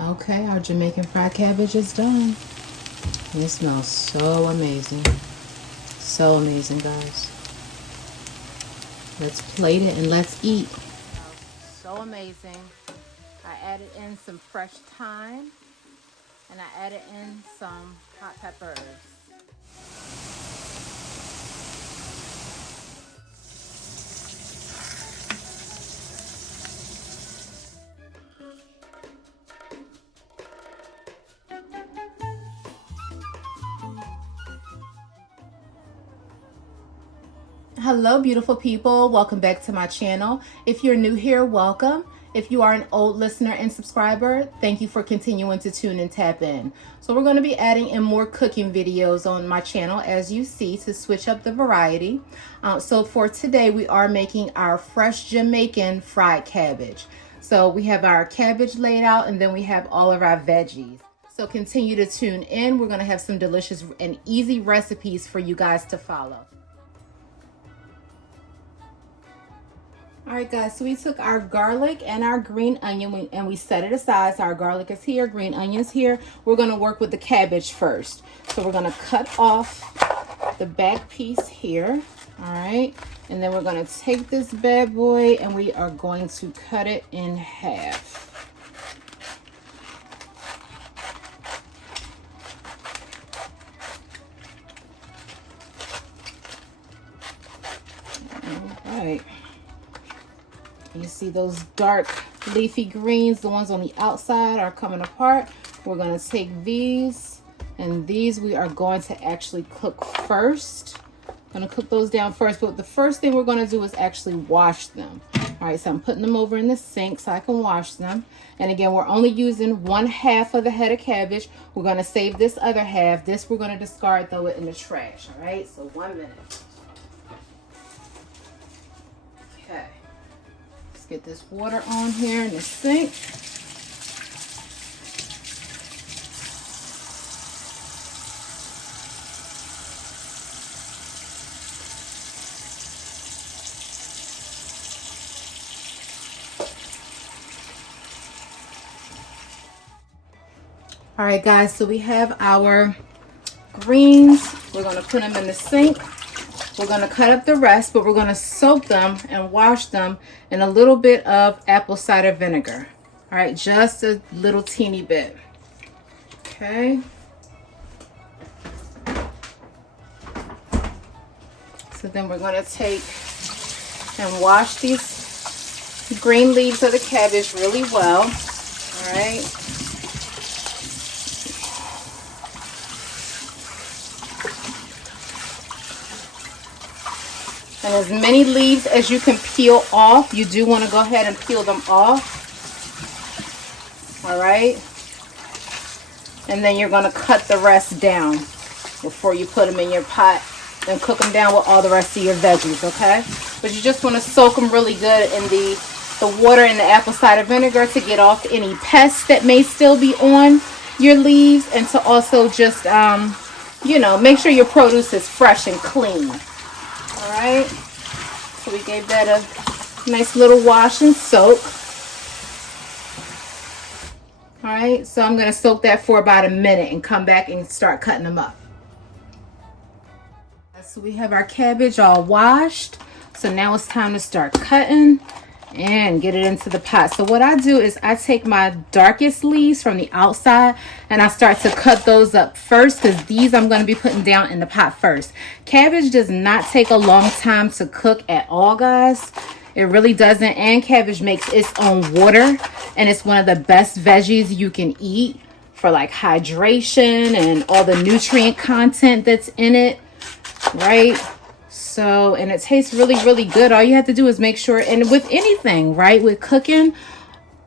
Okay, our Jamaican fried cabbage is done. And it smells so amazing. So amazing, guys. Let's plate it and let's eat. So amazing. I added in some fresh thyme and I added in some hot peppers. Hello beautiful people, welcome back to my channel. If you're new here, welcome. If you are an old listener and subscriber, thank you for continuing to tune and tap in. So we're going to be adding in more cooking videos on my channel, as you see, to switch up the variety. So for today, we are making our fresh Jamaican fried cabbage. So we have our cabbage laid out and then we have all of our veggies. So continue to tune in. We're going to have some delicious and easy recipes for you guys to follow. All right, guys, so we took our garlic and our green onion and we set it aside. So our garlic is here, green onions here. We're going to work with the cabbage first. So we're going to cut off the back piece here. All right, and then we're going to take this bad boy and we are going to cut it in half. All right. You see those dark leafy greens, the ones on the outside are coming apart. We're going to take these and these we are going to actually cook first. I'm going to cook those down first, but the first thing we're going to do is actually wash them. All right, so I'm putting them over in the sink so I can wash them. And again, we're only using 1/2 of the head of cabbage. We're going to save this other half. This we're going to discard, throw it in the trash. All right, so 1 minute. Okay. Get this water on here in the sink. All right, guys, so we have our greens. We're going to put them in the sink. We're going to cut up the rest, but we're going to soak them and wash them in a little bit of apple cider vinegar. All right, just a little teeny bit. Okay. So then we're going to take and wash these green leaves of the cabbage really well. All right. And as many leaves as you can peel off, you do want to go ahead and peel them off. All right. And then you're going to cut the rest down before you put them in your pot and cook them down with all the rest of your veggies, okay? But you just want to soak them really good in the water and the apple cider vinegar to get off any pests that may still be on your leaves, and to also just, you know, make sure your produce is fresh and clean. All right, so we gave that a nice little wash and soak. All right, so I'm going to soak that for about a minute and come back and start cutting them up. So we have our cabbage all washed. So now it's time to start cutting and get it into the pot. So what I do is I take my darkest leaves from the outside and I start to cut those up first, because these I'm going to be putting down in the pot first. Cabbage does not take a long time to cook at all, guys. It really doesn't. And cabbage makes its own water, and it's one of the best veggies you can eat for like hydration and all the nutrient content that's in it, right? So, and it tastes really, really good. All you have to do is make sure, and with anything, right, with cooking,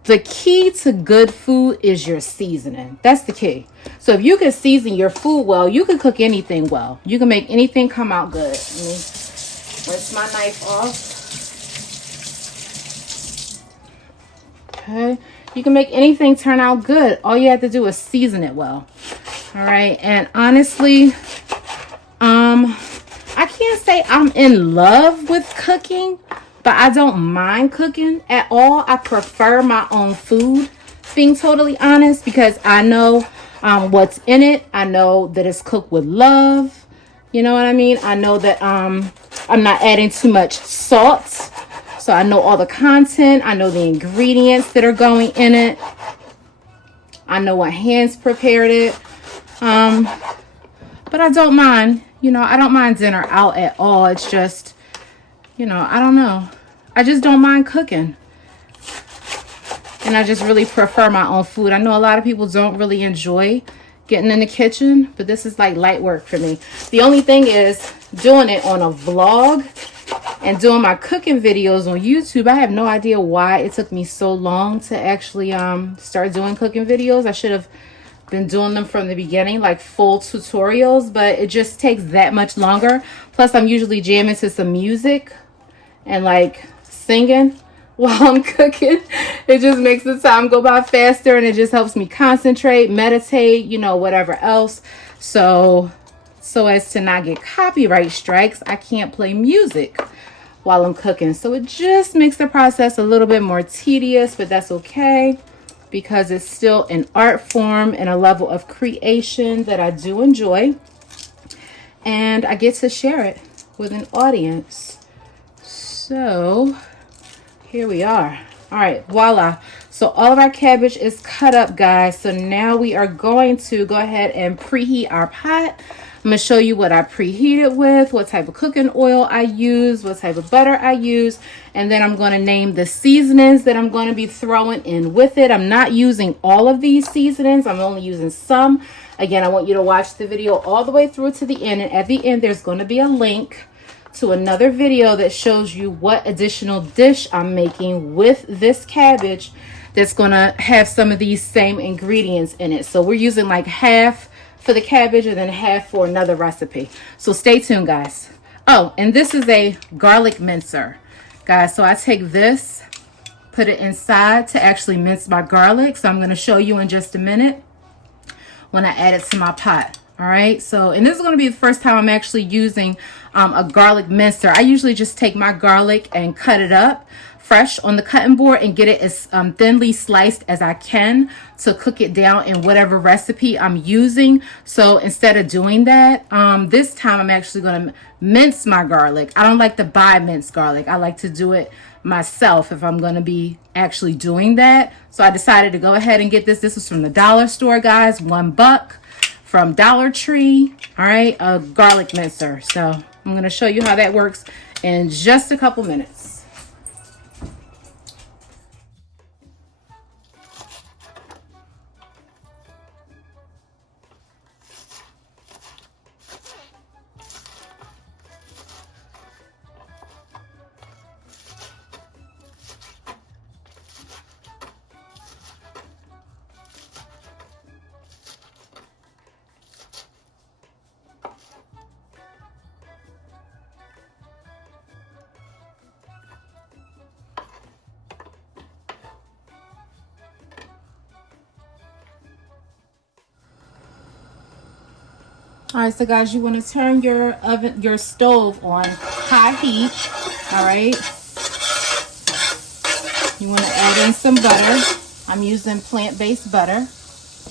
the key to good food is your seasoning. That's the key. So if you can season your food well, you can cook anything well. You can make anything come out good. Let me rinse my knife off. Okay. You can make anything turn out good. All you have to do is season it well. All right. And honestly, I can't say I'm in love with cooking, but I don't mind cooking at all. I prefer my own food being totally honest, because I know what's in it. I know that it's cooked with love. You know what I mean? I know that I'm not adding too much salt. So I know all the content. I know the ingredients that are going in it. I know what hands prepared it. But I don't mind, you know, I don't mind dinner out at all. It's just, you know, I don't know. I just don't mind cooking. And I just really prefer my own food. I know a lot of people don't really enjoy getting in the kitchen, but this is like light work for me. The only thing is doing it on a vlog and doing my cooking videos on YouTube. I have no idea why it took me so long to actually start doing cooking videos. I should have been doing them from the beginning, like full tutorials, but it just takes that much longer. Plus I'm usually jamming to some music and like singing while I'm cooking. It just makes the time go by faster, and it just helps me concentrate, meditate, you know, whatever else. So as to not get copyright strikes, I can't play music while I'm cooking. So it just makes the process a little bit more tedious, but that's okay, because it's still an art form and a level of creation that I do enjoy, and I get to share it with an audience. So here we are. All right, voila. So all of our cabbage is cut up, guys. So now we are going to go ahead and preheat our pot. I'm going to show you what I preheated with, what type of cooking oil I use, what type of butter I use, and then I'm going to name the seasonings that I'm going to be throwing in with it. I'm not using all of these seasonings. I'm only using some. Again, I want you to watch the video all the way through to the end, and at the end there's going to be a link to another video that shows you what additional dish I'm making with this cabbage that's going to have some of these same ingredients in it. So we're using like half for the cabbage and then half for another recipe. So stay tuned, guys. Oh, and this is a garlic mincer, guys. So I take this, put it inside to actually mince my garlic. So I'm going to show you in just a minute when I add it to my pot. All right, so, and this is going to be the first time I'm actually using a garlic mincer. I usually just take my garlic and cut it up fresh on the cutting board and get it as thinly sliced as I can to cook it down in whatever recipe I'm using. So instead of doing that, this time I'm actually going to mince my garlic. I don't like to buy minced garlic. I like to do it myself if I'm going to be actually doing that. So I decided to go ahead and get this. This is from the dollar store, guys. $1 from Dollar Tree. All right, a garlic mincer. So I'm going to show you how that works in just a couple minutes. All right, so guys, you want to turn your stove on high heat. All right, you want to add in some butter. I'm using plant-based butter.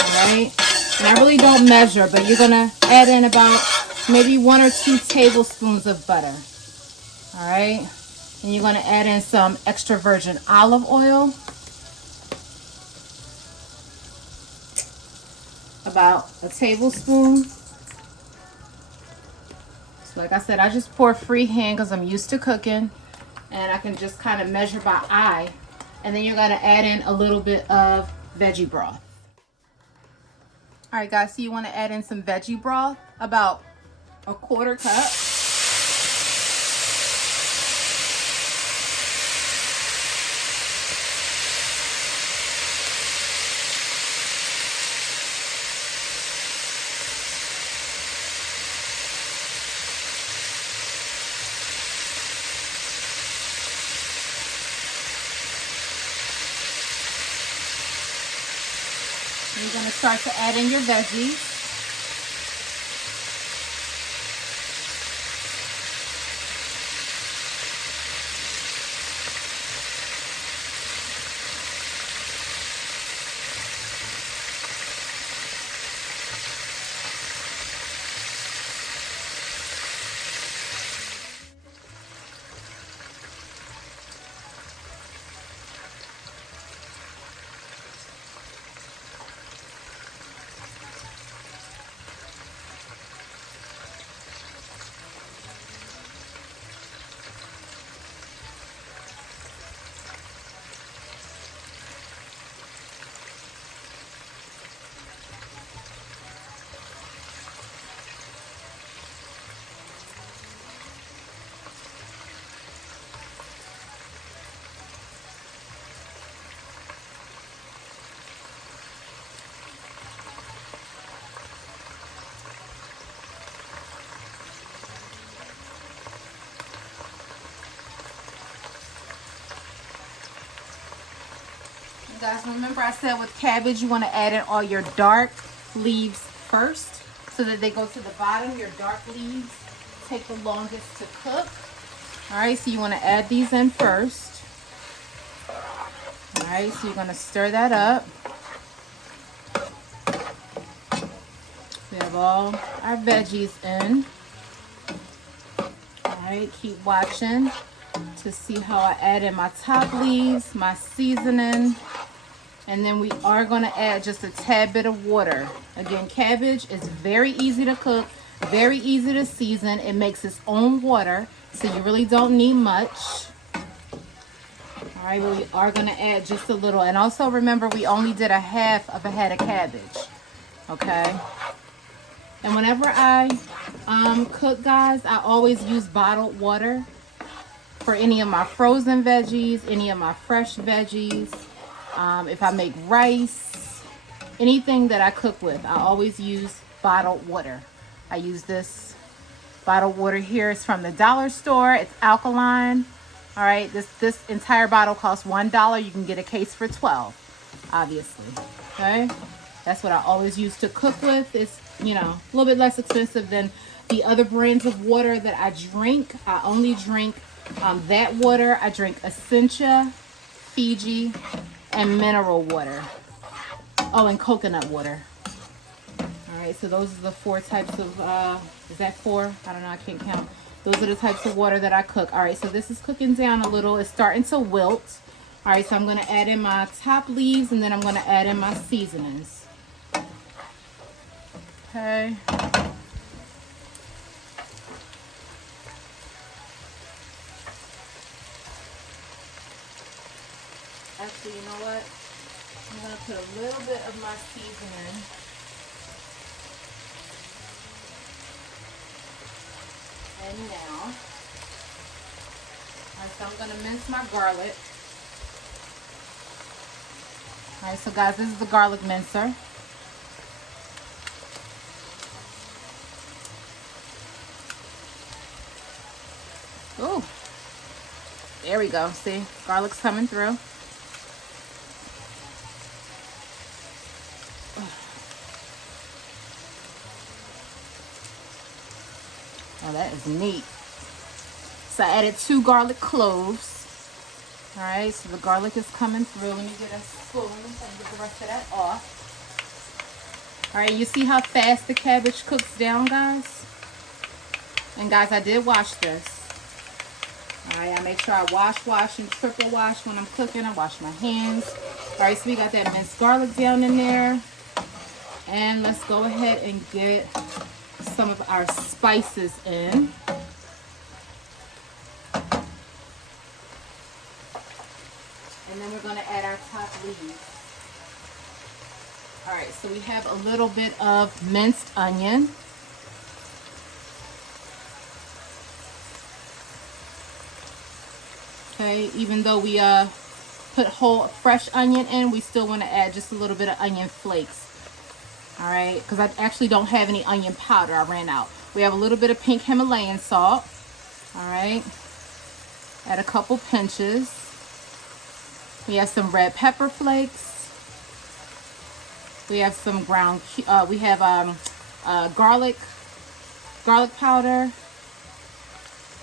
All right, and I really don't measure, but you're gonna add in about maybe 1 or 2 tablespoons of butter. All right, and you're gonna add in some extra virgin olive oil, about a tablespoon. Like I said, I just pour freehand because I'm used to cooking, and I can just kind of measure by eye. And then you're going to add in a little bit of veggie broth. All right, guys, so you want to add in some veggie broth, about a 1/4 cup. You're going to start to add in your veggies. guys, remember I said with cabbage you want to add in all your dark leaves first so that they go to the bottom. Your dark leaves take the longest to cook. All right, so you want to add these in first. All right, so you're going to stir that up. We have all our veggies in. All right, keep watching to see how I add in my top leaves, my seasoning, and then we are going to add just a tad bit of water. Again, cabbage is very easy to cook, very easy to season. It makes its own water, so you really don't need much. All right, but we are going to add just a little. And also remember, we only did a half of a head of cabbage, okay? And whenever I cook, guys, I always use bottled water for any of my frozen veggies, any of my fresh veggies. If I make rice, anything that I cook with, I always use bottled water. I use this bottled water here. It's from the dollar store. It's alkaline. All right, this entire bottle costs $1. You can get a case for 12, obviously. Okay, that's what I always use to cook with. It's, you know, a little bit less expensive than the other brands of water that I drink. I only drink that water. I drink Essentia, Fiji, and mineral water. Oh, and coconut water. All right, so those are the 4 types of, is that 4? I don't know, I can't count. Those are the types of water that I cook. All right, so this is cooking down a little. It's starting to wilt. All right, so I'm going to add in my top leaves, and then I'm going to add in my seasonings. Okay. Actually, you know what? I'm going to put a little bit of my seasoning. And now, all right, so I'm going to mince my garlic. All right, so guys, this is the garlic mincer. Oh, there we go. See, garlic's coming through. Oh, that is neat. So I added 2 garlic cloves. All right, so the garlic is coming through. Let me get a spoon and get the rest of that off. All right, you see how fast the cabbage cooks down, guys? And guys, I did wash this. All right, I make sure I wash, and triple wash when I'm cooking. I wash my hands. All right, so we got that minced garlic down in there. And let's go ahead and get some of our spices in. And then we're going to add our top leaves. All right, so we have a little bit of minced onion. Okay, even though we put whole fresh onion in, we still want to add just a little bit of onion flakes. All right, because I actually don't have any onion powder. I ran out. We have a little bit of pink Himalayan salt. All right, add a couple pinches. We have some red pepper flakes. We have some ground. We have garlic powder.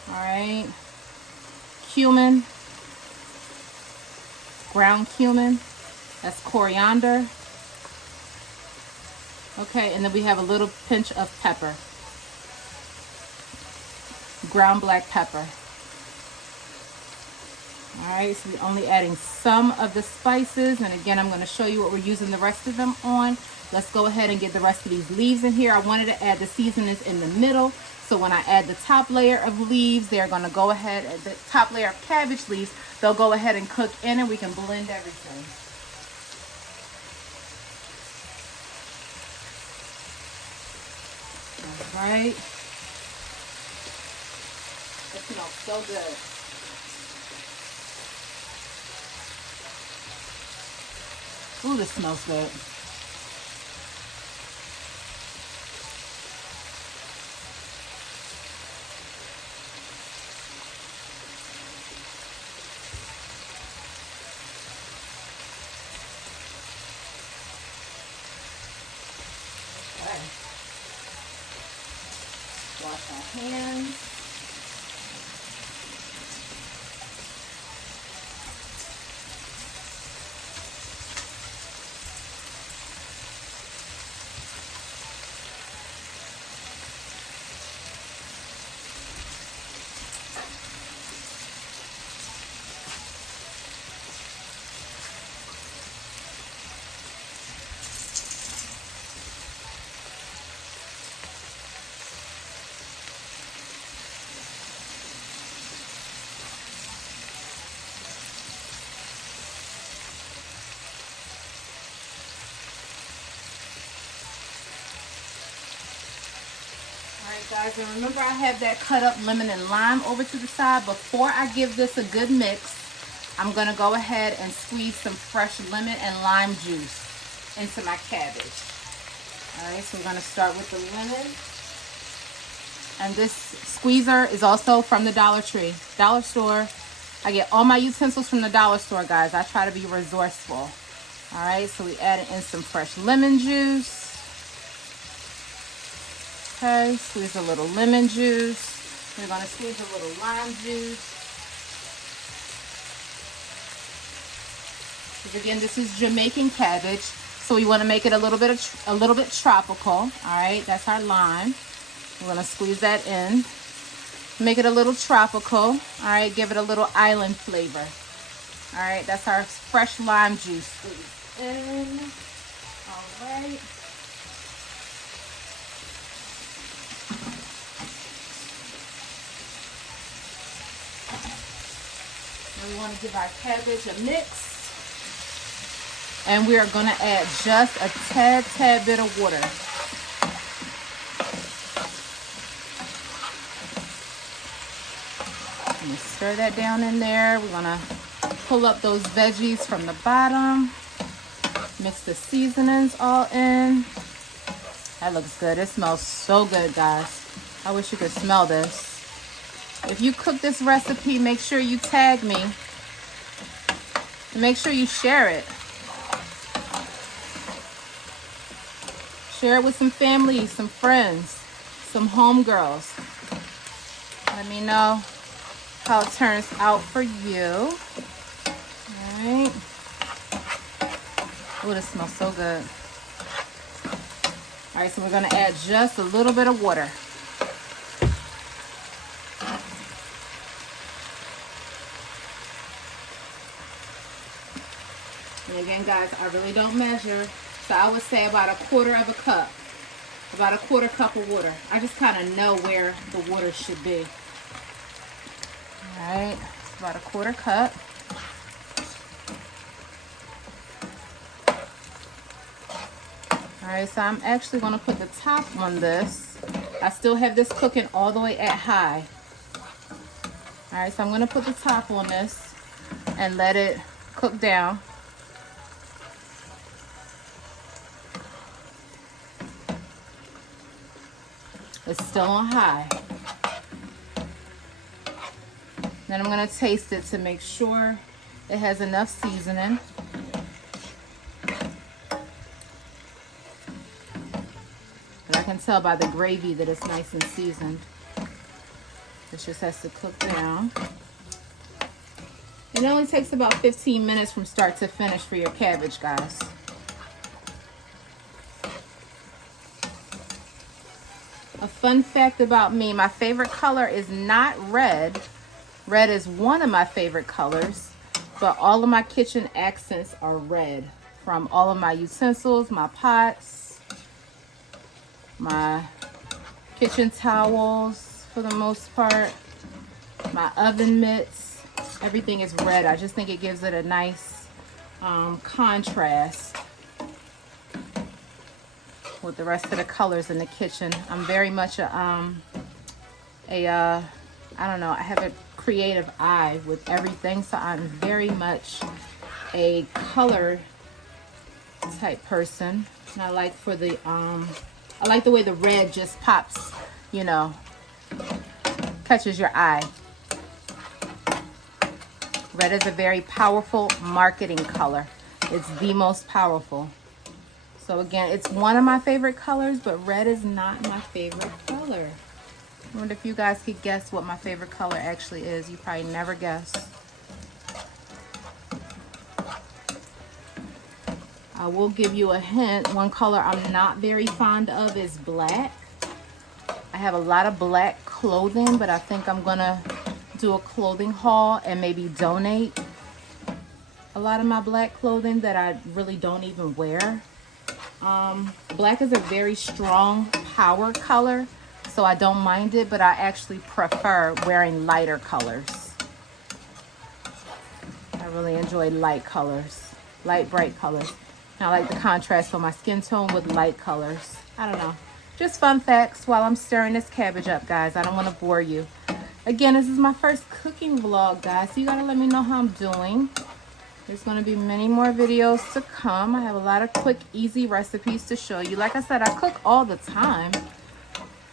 All right, cumin, ground cumin. That's coriander. Okay, and then we have a little pinch of pepper, ground black pepper. All right, so we're only adding some of the spices, and again, I'm going to show you what we're using the rest of them on. Let's go ahead and get the rest of these leaves in here. I wanted to add the seasonings in the middle, so when I add the top layer of leaves, they're going to go ahead, and the top layer of cabbage leaves, they'll go ahead and cook in, and we can blend everything. All right. It smells so good. Ooh, this smells good. hands. Guys, and remember I have that cut up lemon and lime over to the side. Before I give this a good mix, I'm going to go ahead and squeeze some fresh lemon and lime juice into my cabbage. Alright, so we're going to start with the lemon. And this squeezer is also from the Dollar Store. I get all my utensils from the dollar store, guys. I try to be resourceful. Alright, so we added in some fresh lemon juice. Okay, squeeze a little lemon juice. We're going to squeeze a little lime juice. Because again, this is Jamaican cabbage, so we want to make it a little bit tropical. All right, that's our lime. We're going to squeeze that in. Make it a little tropical. All right, give it a little island flavor. All right, that's our fresh lime juice. Squeeze in. All right. We want to give our cabbage a mix. And we are going to add just a tad bit of water. Let me stir that down in there. We're going to pull up those veggies from the bottom. Mix the seasonings all in. That looks good. It smells so good, guys. I wish you could smell this. If you cook this recipe, make sure you tag me. And make sure you share it. Share it with some family, some friends, some homegirls. Let me know how it turns out for you. All right. Oh, this smells so good. All right, so we're going to add just a little bit of water. And again, guys, I really don't measure. So I would say about a quarter of a cup. About a quarter cup of water. I just kind of know where the water should be. All right, about a quarter cup. All right, so I'm actually going to put the top on this. I still have this cooking all the way at high. All right, so I'm going to put the top on this and let it cook down. It's still on high. Then I'm going to taste it to make sure it has enough seasoning. But I can tell by the gravy that it's nice and seasoned. It just has to cook down. It only takes about 15 minutes from start to finish for your cabbage, guys. A fun fact about me, my favorite color is not red. Red is one of my favorite colors, but all of my kitchen accents are red. From all of my utensils, my pots, my kitchen towels for the most part, my oven mitts, everything is red. I just think it gives it a nice contrast with the rest of the colors in the kitchen. I'm very much I don't know, I have a creative eye with everything, so I'm very much a color type person. And I like for the I like the way the red just pops, you know, catches your eye. Red is a very powerful marketing color. It's the most powerful. So again, it's one of my favorite colors, but red is not my favorite color. I wonder if you guys could guess what my favorite color actually is. You probably never guess. I will give you a hint. One color I'm not very fond of is black. I have a lot of black clothing, but I think I'm gonna do a clothing haul and maybe donate a lot of my black clothing that I really don't even wear. Black is a very strong power color, so I don't mind it, but I actually prefer wearing lighter colors. I really enjoy light colors, light bright colors. I like the contrast for my skin tone with light colors. I don't know. Just fun facts while I'm stirring this cabbage up, guys. I don't want to bore you. Again, this is my first cooking vlog, guys, so you gotta let me know how I'm doing. There's going to be many more videos to come. I have a lot of quick, easy recipes to show you. Like I said, I cook all the time.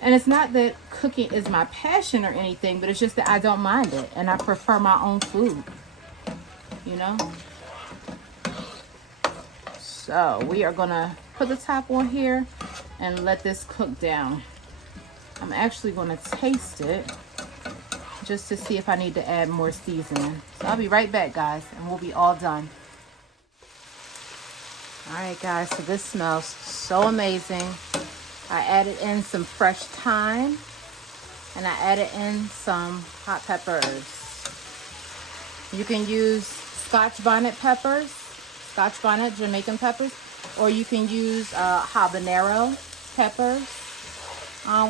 And it's not that cooking is my passion or anything, but it's just that I don't mind it. And I prefer my own food, you know? So we are going to put the top on here and let this cook down. I'm actually going to taste it just to see if I need to add more seasoning. So I'll be right back, guys, and we'll be all done. All right, guys, so this smells so amazing. I added in some fresh thyme, and I added in some hot peppers. You can use Scotch bonnet peppers, Scotch bonnet Jamaican peppers, or you can use habanero peppers.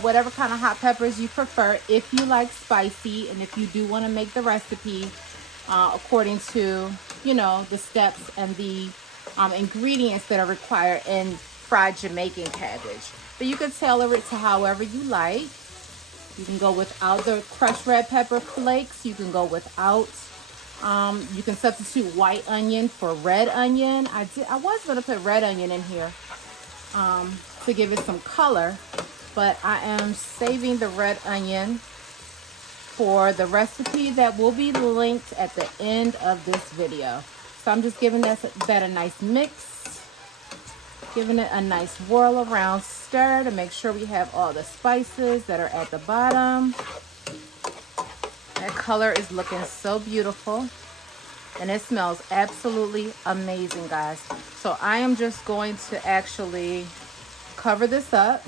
Whatever kind of hot peppers you prefer, if you like spicy, and if you do want to make the recipe according to, you know, the steps and the ingredients that are required in fried Jamaican cabbage. But you can tailor it to however you like. You can go without the crushed red pepper flakes. You can go without. You can substitute white onion for red onion. I was going to put red onion in here to give it some color. But I am saving the red onion for the recipe that will be linked at the end of this video. So I'm just giving that a nice mix, giving it a nice whirl around, stir to make sure we have all the spices that are at the bottom. That color is looking so beautiful, and it smells absolutely amazing, guys. So I am just going to actually cover this up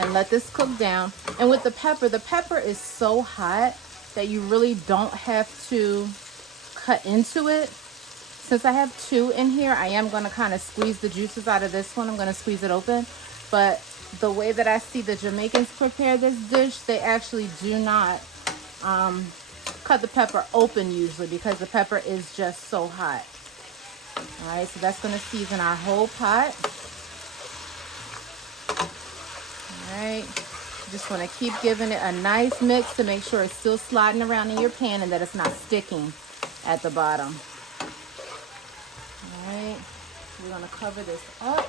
and let this cook down. And with the pepper is so hot that you really don't have to cut into it. Since I have two in here, I am going to kind of squeeze the juices out of this one. I'm going to squeeze it open. But the way that I see the Jamaicans prepare this dish, they actually do not cut the pepper open usually, because the pepper is just so hot. All right, so that's going to season our whole pot. All right, just want to keep giving it a nice mix to make sure it's still sliding around in your pan and that it's not sticking at the bottom. All right, we're going to cover this up.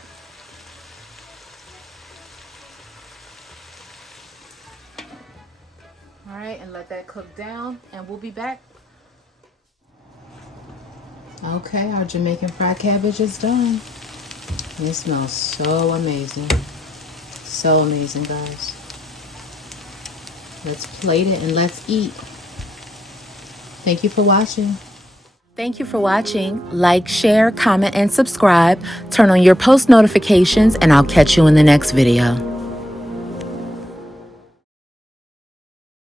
All right, and let that cook down, and we'll be back. Okay, our Jamaican fried cabbage is done. It smells so amazing. So amazing, guys. Let's plate it and let's eat. Thank you for watching. Thank you for watching. Like, share, comment, and subscribe. Turn on your post notifications, and I'll catch you in the next video.